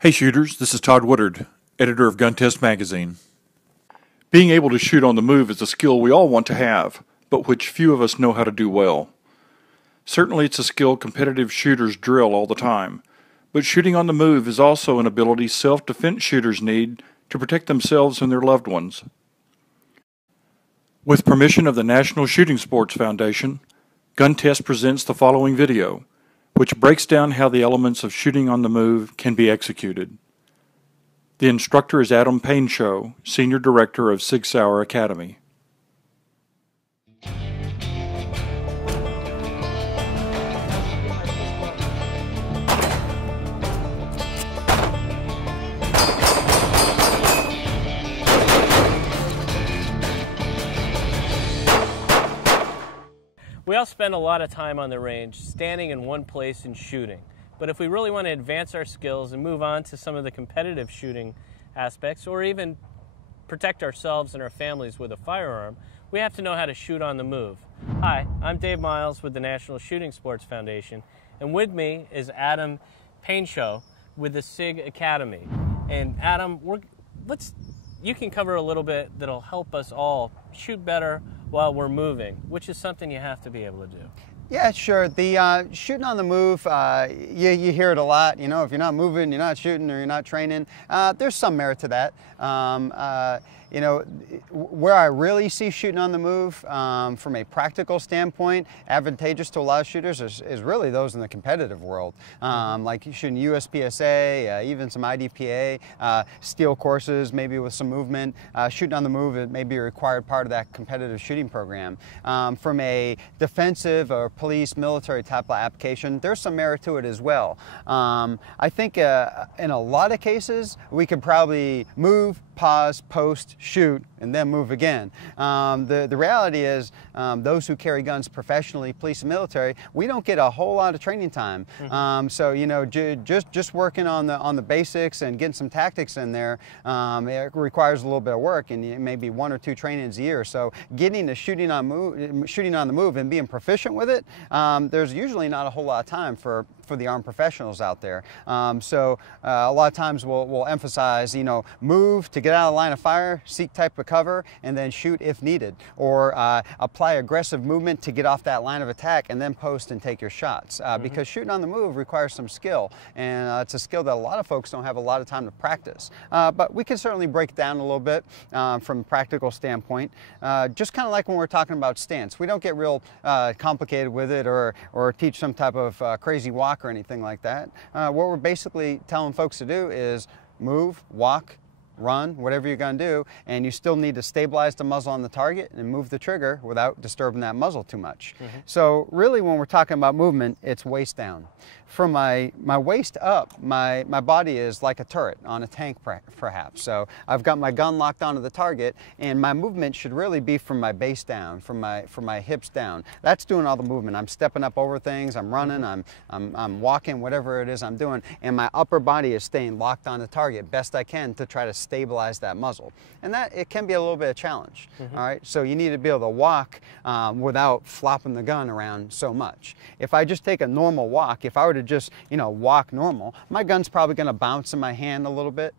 Hey shooters, this is Todd Woodard, editor of Gun Test Magazine. Being able to shoot on the move is a skill we all want to have, but which few of us know how to do well. Certainly it's a skill competitive shooters drill all the time, but shooting on the move is also an ability self-defense shooters need to protect themselves and their loved ones. With permission of the National Shooting Sports Foundation, Gun Test presents the following video, which breaks down how the elements of shooting on the move can be executed. The instructor is Adam Painchaud, Senior Director of SIG Sauer Academy. We all spend a lot of time on the range, standing in one place and shooting. But if we really want to advance our skills and move on to some of the competitive shooting aspects, or even protect ourselves and our families with a firearm, we have to know how to shoot on the move. Hi, I'm Dave Miles with the National Shooting Sports Foundation, and with me is Adam Painchaud with the SIG Academy. And Adam, you can cover a little bit that'll help us all shoot better while we're moving, which is something you have to be able to do. Yeah, sure. The shooting on the move, you hear it a lot. You know, if you're not moving, you're not shooting, or you're not training. There's some merit to that. You know, where I really see shooting on the move from a practical standpoint, advantageous to a lot of shooters is really those in the competitive world. Like shooting USPSA, even some IDPA, steel courses, maybe with some movement. Shooting on the move, it may be a required part of that competitive shooting program. From a defensive or police, military type of application, there's some merit to it as well. I think in a lot of cases, we could probably move, pause, post, shoot, and then move again. The reality is those who carry guns professionally, police and military, we don't get a whole lot of training time. So you know, just working on the basics and getting some tactics in there, it requires a little bit of work, and maybe 1 or 2 trainings a year. So getting to shooting on the move and being proficient with it, there's usually not a whole lot of time for the armed professionals out there. So a lot of times we'll emphasize, you know, move to get out of the line of fire, seek type of cover, and then shoot if needed, or apply aggressive movement to get off that line of attack and then post and take your shots. Because shooting on the move requires some skill, and it's a skill that a lot of folks don't have a lot of time to practice. But we can certainly break it down a little bit from a practical standpoint. Just kind of like when we're talking about stance. We don't get real complicated with it or teach some type of crazy walk or anything like that. What we're basically telling folks to do is move, walk, run, whatever you're going to do, and you still need to stabilize the muzzle on the target and move the trigger without disturbing that muzzle too much. So really when we're talking about movement, it's waist down. From my waist up, my body is like a turret on a tank perhaps. So I've got my gun locked onto the target, and my movement should really be from my base down, from my hips down. That's doing all the movement. I'm stepping up over things, I'm running, I'm walking, whatever it is I'm doing, and my upper body is staying locked on the target best I can to try to stabilize that muzzle. And that, it can be a little bit of a challenge. All right, so you need to be able to walk without flopping the gun around so much. If I just take a normal walk, if I were to just, you know, walk normal, my gun's probably going to bounce in my hand a little bit.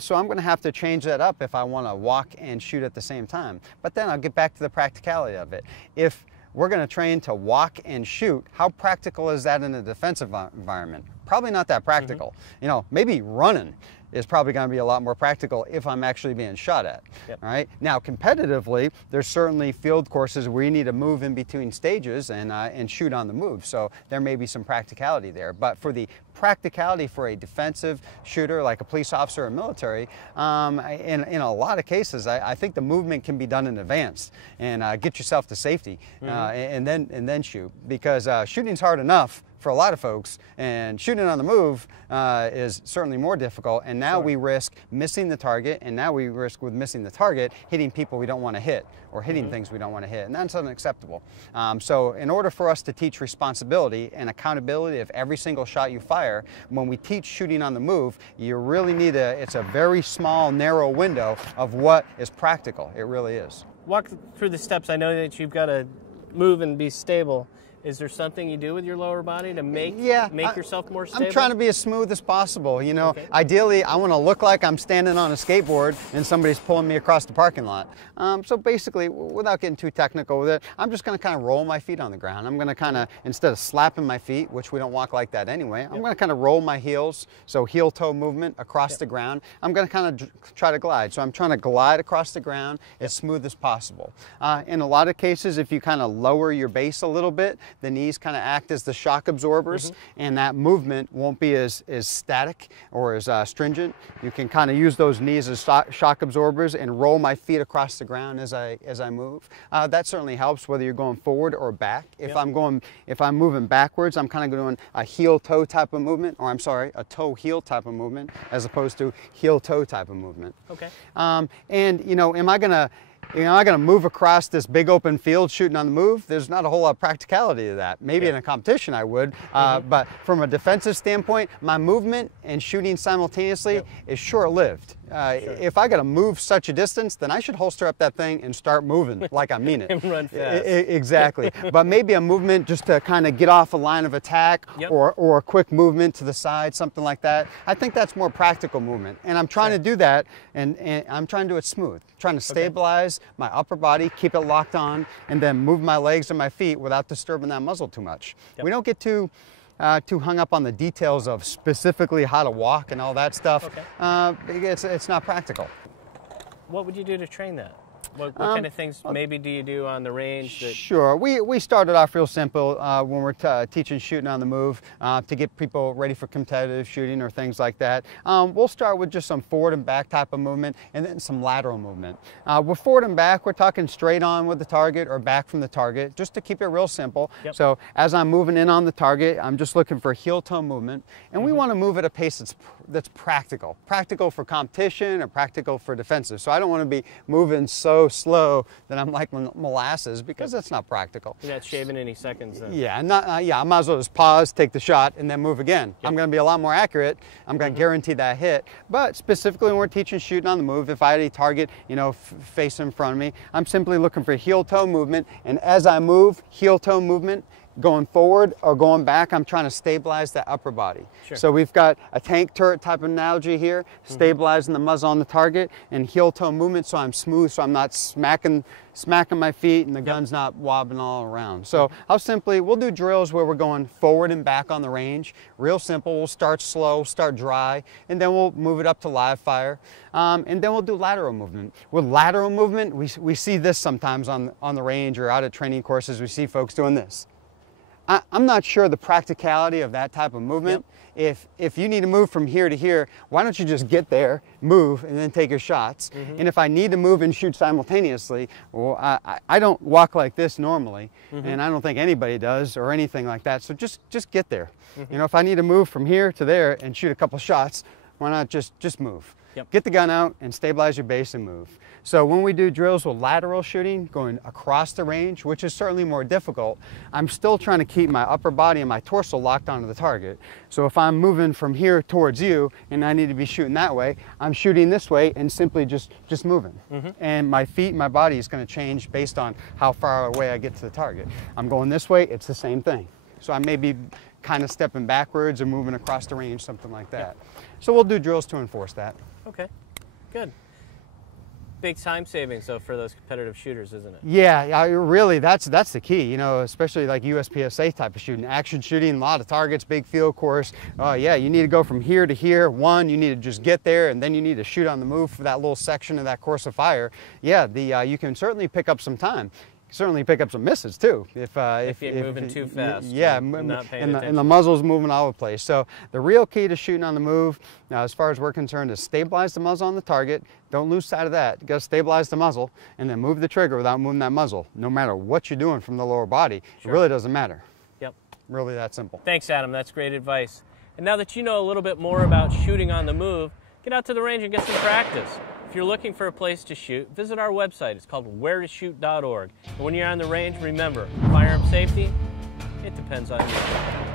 So I'm going to have to change that up if I want to walk and shoot at the same time. But then I'll get back to the practicality of it. If we're going to train to walk and shoot, how practical is that in a defensive environment? Probably not that practical. You know, maybe running is probably going to be a lot more practical if I'm actually being shot at. All right. Now, competitively, there's certainly field courses where you need to move in between stages and shoot on the move. So there may be some practicality there. But for the practicality for a defensive shooter like a police officer or military, in a lot of cases, I think the movement can be done in advance and get yourself to safety and then shoot, because shooting's hard enough for a lot of folks, and shooting on the move is certainly more difficult, and now we risk missing the target, and now we risk with missing the target hitting people we don't want to hit, or hitting things we don't want to hit, and that's unacceptable. So in order for us to teach responsibility and accountability of every single shot you fire, when we teach shooting on the move, you really need it's a very small, narrow window of what is practical. It really is. Walk through the steps. I know that you've got to move and be stable. Is there something you do with your lower body to make yourself more stable? I'm trying to be as smooth as possible. You know, Okay. ideally, I want to look like I'm standing on a skateboard and somebody's pulling me across the parking lot. So basically, without getting too technical with it, I'm just going to kind of roll my feet on the ground. I'm going to kind of, instead of slapping my feet, which we don't walk like that anyway, I'm going to kind of roll my heels, so heel-toe movement across the ground. I'm going to kind of try to glide. So I'm trying to glide across the ground as smooth as possible. In a lot of cases, if you kind of lower your base a little bit, the knees kind of act as the shock absorbers, and that movement won't be as static or as stringent. You can kind of use those knees as shock absorbers and roll my feet across the ground as I move. That certainly helps whether you're going forward or back. If I'm moving backwards, I'm kind of doing a heel-toe type of movement, or I'm sorry, a toe-heel type of movement, as opposed to heel-toe type of movement. Okay. And you know, am I gonna move across this big open field shooting on the move? There's not a whole lot of practicality to that. Maybe in a competition I would, but from a defensive standpoint, my movement and shooting simultaneously is short-lived. If I gotta move such a distance, then I should holster up that thing and start moving like I mean it. And run fast. Exactly. But maybe a movement just to kind of get off a line of attack, or a quick movement to the side, something like that. I think that's more practical movement. And I'm trying to do that, and I'm trying to do it smooth. Trying to stabilize my upper body, keep it locked on, and then move my legs and my feet without disturbing that muzzle too much. We don't get too hung up on the details of specifically how to walk and all that stuff. It's not practical. What would you do to train that? What kind of things maybe do you do on the range? Sure. We started off real simple when we're teaching shooting on the move to get people ready for competitive shooting or things like that. We'll start with just some forward and back type of movement, and then some lateral movement. With forward and back, we're talking straight on with the target or back from the target, just to keep it real simple. So as I'm moving in on the target, I'm just looking for heel-toe movement, and we want to move at a pace that's practical for competition or practical for defensive. So I don't want to be moving so slow that I'm like molasses, because that's not practical. You're not shaving any seconds then. Yeah, I might as well just pause, take the shot, and then move again. I'm going to be a lot more accurate. I'm going to guarantee that hit. But specifically when we're teaching shooting on the move, if I had a target, you know, face in front of me, I'm simply looking for heel-toe movement, and as I move, heel-toe movement, going forward or going back, I'm trying to stabilize that upper body. So we've got a tank turret type of analogy here, stabilizing the muzzle on the target, and heel-toe movement so I'm smooth, so I'm not smacking my feet and the gun's not wobbling all around. So we'll do drills where we're going forward and back on the range. Real simple. We'll start slow, start dry, and then we'll move it up to live fire. And then we'll do lateral movement. With lateral movement, we see this sometimes on the range or out at training courses. We see folks doing this. I'm not sure the practicality of that type of movement. If you need to move from here to here, why don't you just get there, move, and then take your shots? And if I need to move and shoot simultaneously, well, I don't walk like this normally, and I don't think anybody does or anything like that. So just get there. You know, if I need to move from here to there and shoot a couple shots, why not just move? Get the gun out and stabilize your base and move. So when we do drills with lateral shooting, going across the range, which is certainly more difficult, I'm still trying to keep my upper body and my torso locked onto the target. So if I'm moving from here towards you and I need to be shooting that way, I'm shooting this way and simply just moving. And my feet and my body is going to change based on how far away I get to the target. I'm going this way, it's the same thing. So I may be kind of stepping backwards or moving across the range, something like that. So we'll do drills to enforce that. Okay, good. Big time savings, though, for those competitive shooters, isn't it? Yeah, really, that's the key, you know, especially like USPSA type of shooting. Action shooting, a lot of targets, big field course. Yeah, you need to go from here to here. One, you need to just get there, and then you need to shoot on the move for that little section of that course of fire. Yeah, you can certainly pick up some time. Certainly pick up some misses too if you're moving too fast. Yeah, and the muzzle's moving all over the place. So the real key to shooting on the move, as far as we're concerned, is stabilize the muzzle on the target. Don't lose sight of that. You got to stabilize the muzzle and then move the trigger without moving that muzzle. No matter what you're doing from the lower body, it really doesn't matter. Really that simple. Thanks, Adam. That's great advice. And now that you know a little bit more about shooting on the move, get out to the range and get some practice. If you're looking for a place to shoot, visit our website. It's called wheretoshoot.org. And when you're on the range, remember, firearm safety, it depends on you.